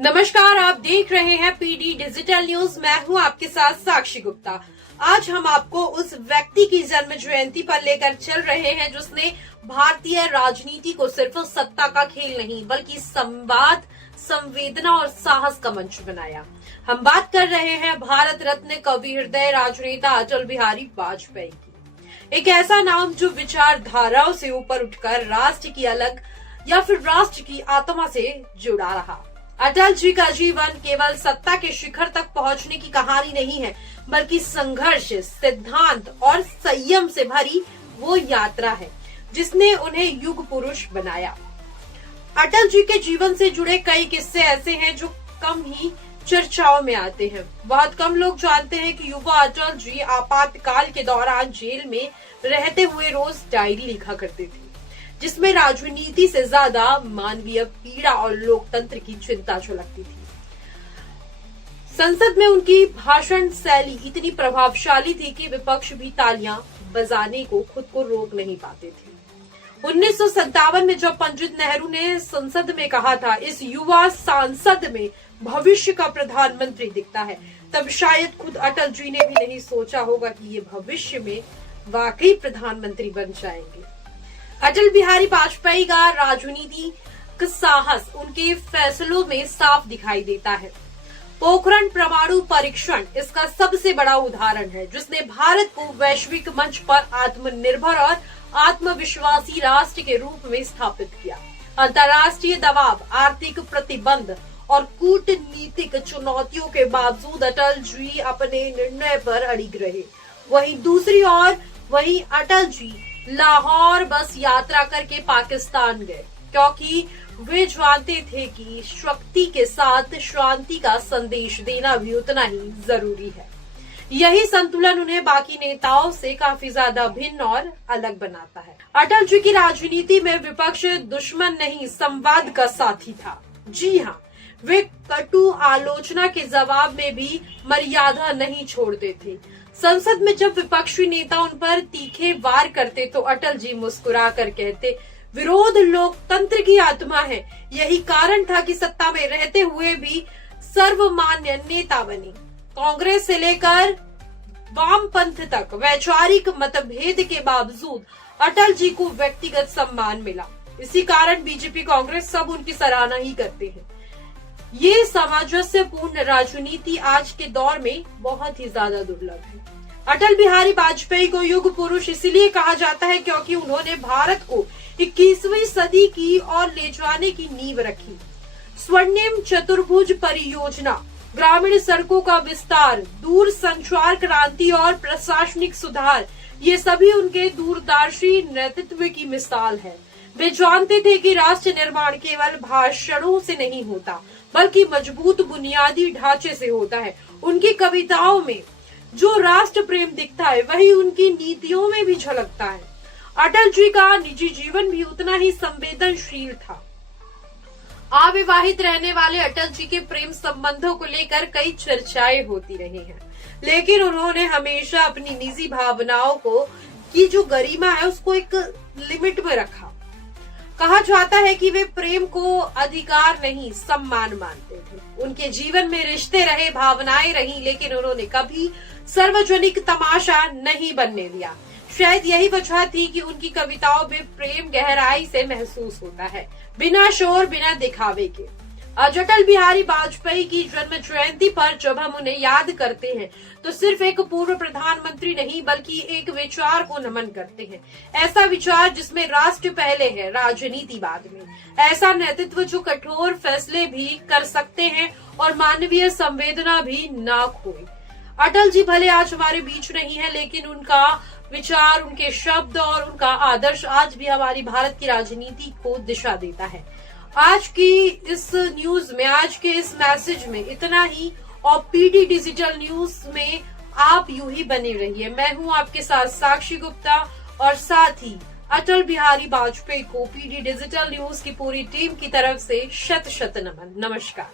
नमस्कार, आप देख रहे हैं पीडी डिजिटल न्यूज। मैं हूं आपके साथ साक्षी गुप्ता। आज हम आपको उस व्यक्ति की जन्म जयंती पर लेकर चल रहे हैं जिसने भारतीय राजनीति को सिर्फ सत्ता का खेल नहीं बल्कि संवाद, संवेदना और साहस का मंच बनाया। हम बात कर रहे हैं भारत रत्न, कवि, हृदय, राजनेता अटल बिहारी वाजपेयी की। एक ऐसा नाम जो विचारधाराओं से ऊपर उठकर राष्ट्र की अलग या फिर राष्ट्र की आत्मा से जुड़ा रहा। अटल जी का जीवन केवल सत्ता के शिखर तक पहुंचने की कहानी नहीं है, बल्कि संघर्ष, सिद्धांत और संयम से भरी वो यात्रा है जिसने उन्हें युग पुरुष बनाया। अटल जी के जीवन से जुड़े कई किस्से ऐसे हैं जो कम ही चर्चाओं में आते हैं। बहुत कम लोग जानते हैं कि युवा अटल जी आपातकाल के दौरान जेल में रहते हुए रोज डायरी लिखा करते थे, जिसमें राजनीति से ज्यादा मानवीय पीड़ा और लोकतंत्र की चिंता झलकती थी। संसद में उनकी भाषण शैली इतनी प्रभावशाली थी कि विपक्ष भी तालियां बजाने को खुद को रोक नहीं पाते थे। 1957 में जब पंडित नेहरू ने संसद में कहा था, इस युवा सांसद में भविष्य का प्रधानमंत्री दिखता है, तब शायद खुद अटल जी ने भी नहीं सोचा होगा कि ये भविष्य में वाकई प्रधानमंत्री बन जाएंगे। अटल बिहारी वाजपेयी का राजनीतिक साहस उनके फैसलों में साफ दिखाई देता है। पोखरण परमाणु परीक्षण इसका सबसे बड़ा उदाहरण है, जिसने भारत को वैश्विक मंच पर आत्मनिर्भर और आत्मविश्वासी राष्ट्र के रूप में स्थापित किया। अंतर्राष्ट्रीय दबाव, आर्थिक प्रतिबंध और कूटनीतिक चुनौतियों के बावजूद अटल जी अपने निर्णय पर अड़िग रहे। वहीं दूसरी ओर अटल जी लाहौर बस यात्रा करके पाकिस्तान गए, क्योंकि वे जानते थे कि शक्ति के साथ शांति का संदेश देना भी उतना ही जरूरी है। यही संतुलन उन्हें बाकी नेताओं से काफी ज्यादा भिन्न और अलग बनाता है। अटल जी की राजनीति में विपक्ष दुश्मन नहीं, संवाद का साथी था। जी हाँ, वे कटु आलोचना के जवाब में भी मर्यादा नहीं छोड़ते थे। संसद में जब विपक्षी नेता उन पर तीखे वार करते तो अटल जी मुस्कुराकर कहते, विरोध लोकतंत्र की आत्मा है। यही कारण था कि सत्ता में रहते हुए भी सर्वमान्य नेता बने। कांग्रेस से लेकर वामपंथ तक वैचारिक मतभेद के बावजूद अटल जी को व्यक्तिगत सम्मान मिला। इसी कारण बीजेपी, कांग्रेस सब उनकी सराहना ही करते हैं। ये सामंजस्यपूर्ण राजनीति आज के दौर में बहुत ही ज्यादा दुर्लभ है। अटल बिहारी वाजपेयी को युग पुरुष इसलिए कहा जाता है क्योंकि उन्होंने भारत को 21वीं सदी की ओर ले जाने की नींव रखी। स्वर्णिम चतुर्भुज परियोजना, ग्रामीण सड़कों का विस्तार, दूर संचार क्रांति और प्रशासनिक सुधार, ये सभी उनके दूरदर्शी नेतृत्व की मिसाल है। वे जानते थे कि राष्ट्र निर्माण केवल भाषणों से नहीं होता, बल्कि मजबूत बुनियादी ढांचे से होता है। उनकी कविताओं में जो राष्ट्र प्रेम दिखता है, वही उनकी नीतियों में भी झलकता है। अटल जी का निजी जीवन भी उतना ही संवेदनशील था। अविवाहित रहने वाले अटल जी के प्रेम संबंधों को लेकर कई चर्चाएं होती रही हैं, लेकिन उन्होंने हमेशा अपनी निजी भावनाओं को की जो गरिमा है उसको एक लिमिट में रखा। कहा जाता है कि वे प्रेम को अधिकार नहीं, सम्मान मानते थे। उनके जीवन में रिश्ते रहे, भावनाएं रही, लेकिन उन्होंने कभी सार्वजनिक तमाशा नहीं बनने दिया। शायद यही वजह थी कि उनकी कविताओं में प्रेम गहराई से महसूस होता है, बिना शोर, बिना दिखावे के। आज अटल बिहारी वाजपेयी की जन्म जयंती पर जब हम उन्हें याद करते हैं तो सिर्फ एक पूर्व प्रधानमंत्री नहीं बल्कि एक विचार को नमन करते हैं। ऐसा विचार जिसमें राष्ट्र पहले है, राजनीति बाद में। ऐसा नेतृत्व जो कठोर फैसले भी कर सकते हैं और मानवीय संवेदना भी ना खोए। अटल जी भले आज हमारे बीच नहीं है, लेकिन उनका विचार, उनके शब्द और उनका आदर्श आज भी हमारी भारत की राजनीति को दिशा देता है। आज की इस न्यूज में, आज के इस मैसेज में इतना ही, और पीडी डिजिटल न्यूज में आप यूं ही बने रहिए। मैं हूं आपके साथ साक्षी गुप्ता और साथ ही अटल बिहारी वाजपेयी को पीडी डिजिटल न्यूज की पूरी टीम की तरफ से शत शत नमन। नमस्कार।